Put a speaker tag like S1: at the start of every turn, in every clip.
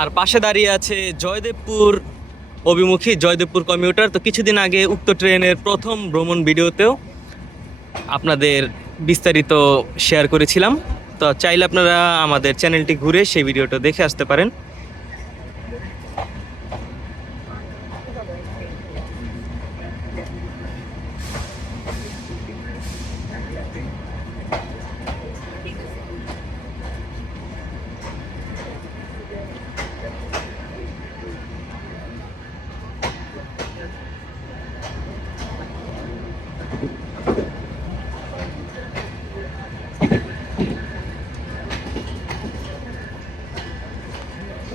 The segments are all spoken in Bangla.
S1: আর পাশে দাঁড়িয়ে আছে জয়দেবপুর অভিমুখী, জয়দেবপুর কমিউটার তো কিছুদিন আগে উক্ত ট্রেনের প্রথম ভ্রমণ ভিডিওতেও আপনাদের বিস্তারিত শেয়ার করেছিলাম। তো চাইলে আপনারা আমাদের চ্যানেলটি ঘুরে সেই ভিডিওটা দেখে আসতে পারেন।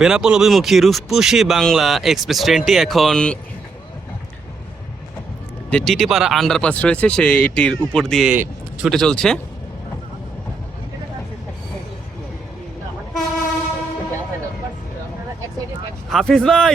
S1: বেনাপোল অভিমুখী রূপসী বাংলা এক্সপ্রেস ট্রেনটি এখন যে টিটিপাড়া আন্ডারপাস রয়েছে, সে এটির উপর দিয়ে ছুটে চলছে। হাফিজ ভাই!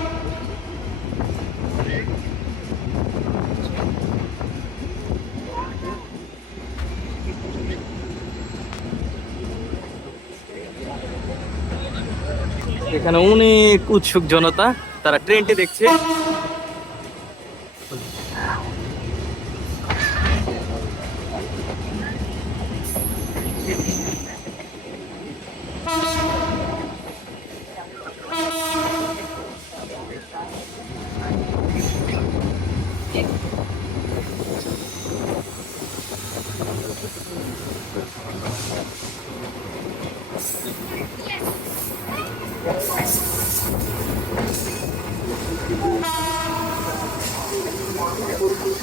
S1: এখানে অনেক উৎসুক জনতা তারা ট্রেনটি দেখছে।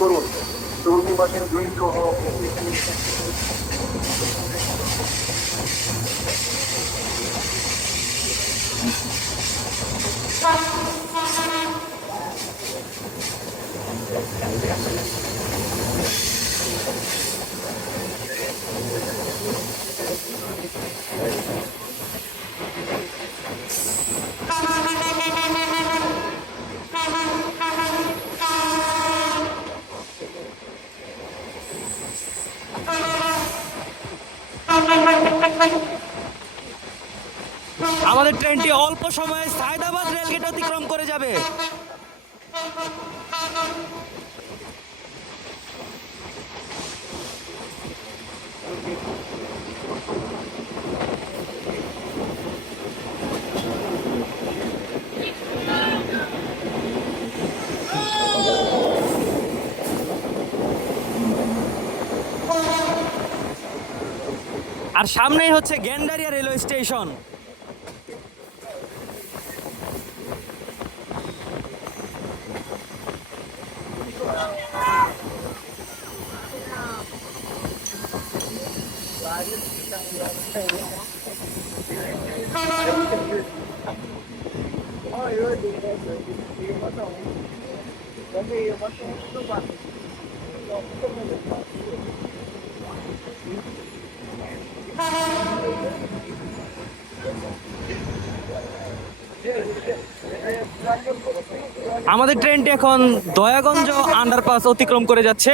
S1: করুন। চলতি মাসের দুই আমাদের ট্রেনটি অল্প সময়ে সায়দাবাদ রেলগেট অতিক্রম করে যাবে। আর সামনেই হচ্ছে গ্যান্ডারিয়া রেলওয়ে স্টেশন। আমাদের ট্রেনটি এখন দয়াগঞ্জ আন্ডারপাস অতিক্রম করে যাচ্ছে।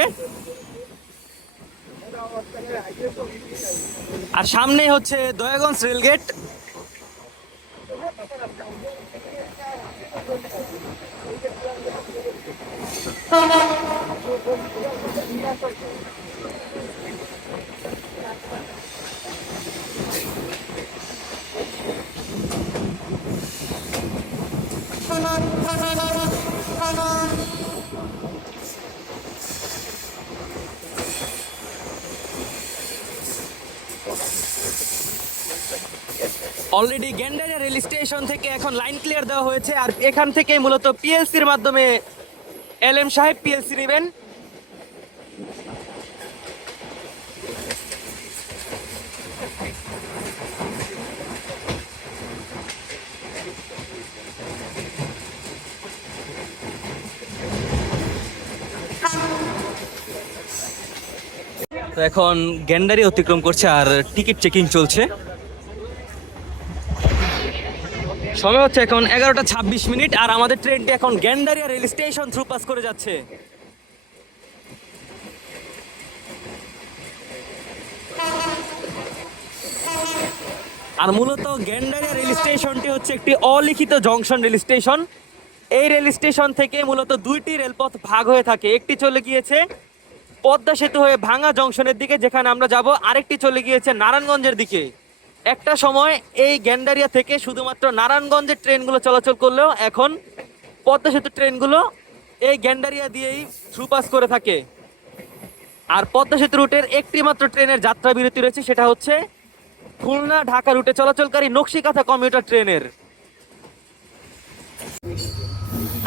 S1: আর সামনে হচ্ছে Dayaganj rail gate already Gandaria rail station থেকে এখন লাইন ক্লিয়ার দেওয়া হয়েছে আর এখান থেকে মূলত পিএলসির মাধ্যমে এল এম সাহেব পিএলসি নেবেন। তো এখন গ্যান্ডারি অতিক্রম করছে আর টিকিট চেকিং চলছে। সময় হচ্ছে এখন এগারোটা ছাব্বিশ মিনিট আর আমাদের ট্রেনটি এখন Gandaria rail station through pass করে যাচ্ছে। আর মূলত গ্যান্ডারিয়া রেল স্টেশনটি হচ্ছে একটি অলিখিত জংশন রেল স্টেশন। এই রেল স্টেশন থেকে মূলত দুইটি রেলপথ ভাগ হয়ে থাকে। একটি চলে গিয়েছে পদ্মা সেতু হয়ে ভাঙা জংশনের দিকে, যেখানে আমরা যাব। আরেকটি চলে গিয়েছে নারায়ণগঞ্জের দিকে। একটা সময় এই গ্যান্ডারিয়া থেকে শুধুমাত্র নারায়ণগঞ্জের ট্রেনগুলো চলাচল করলেও এখন পদ্মা সেতু ট্রেনগুলো এই গ্যান্ডারিয়া দিয়েই থ্রুপাস করে থাকে। আর পদ্মা সেতু রুটের একটি মাত্র ট্রেনের যাত্রা বিরতি রয়েছে, সেটা হচ্ছে খুলনা ঢাকা রুটে চলাচলকারী নকশিকাথা কমিউটার ট্রেনের।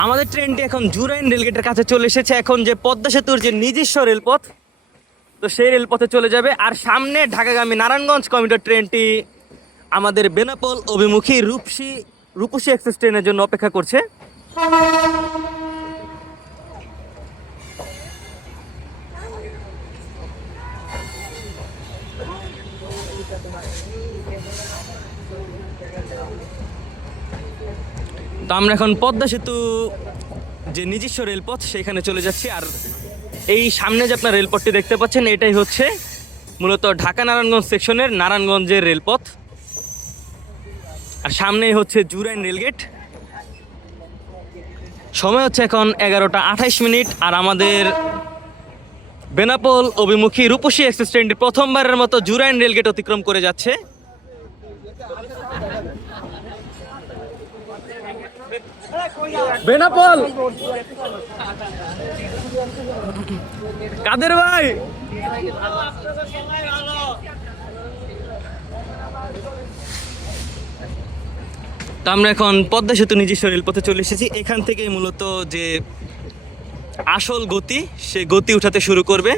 S1: আমাদের ট্রেনটি এখন জুরাইন রেলগেটের কাছে চলে এসেছে। এখন যে পদ্মা সেতুর যে নিজস্ব রেলপথ তো সেই রেলপথে চলে যাবে। আর সামনে ঢাকাগামী নারায়ণগঞ্জ কমিউটার ট্রেনটি আমাদের বেনাপোল অভিমুখী রূপসী রূপসী এক্সপ্রেস ট্রেনের জন্য অপেক্ষা করছে। তো আমরা এখন পদ্মা সেতু, যে নিজস্ব রেলপথ, সেখানে চলে যাচ্ছি। আর এই সামনে যে আপনার রেলপথটি দেখতে পাচ্ছেন, এটাই হচ্ছে মূলত ঢাকা নারায়ণগঞ্জ সেকশনের নারায়ণগঞ্জের রেলপথ। আর সামনেই হচ্ছে জুরাইন রেলগেট। সময় হচ্ছে এখন এগারোটা আঠাইশ মিনিট, আর আমাদের বেনাপোল অভিমুখী রূপসী এক্সপ্রেস ট্রেনটি প্রথমবারের মতো জুরাইন রেলগেট অতিক্রম করে যাচ্ছে। বেনাপোল! কাদের ভাই? তো আমরা এখন পদ্মা সেতু নিজের শরীর পথে চলে এসেছি। এখান থেকে মূলত যে আসল গতি, সে গতি উঠাতে শুরু করবে।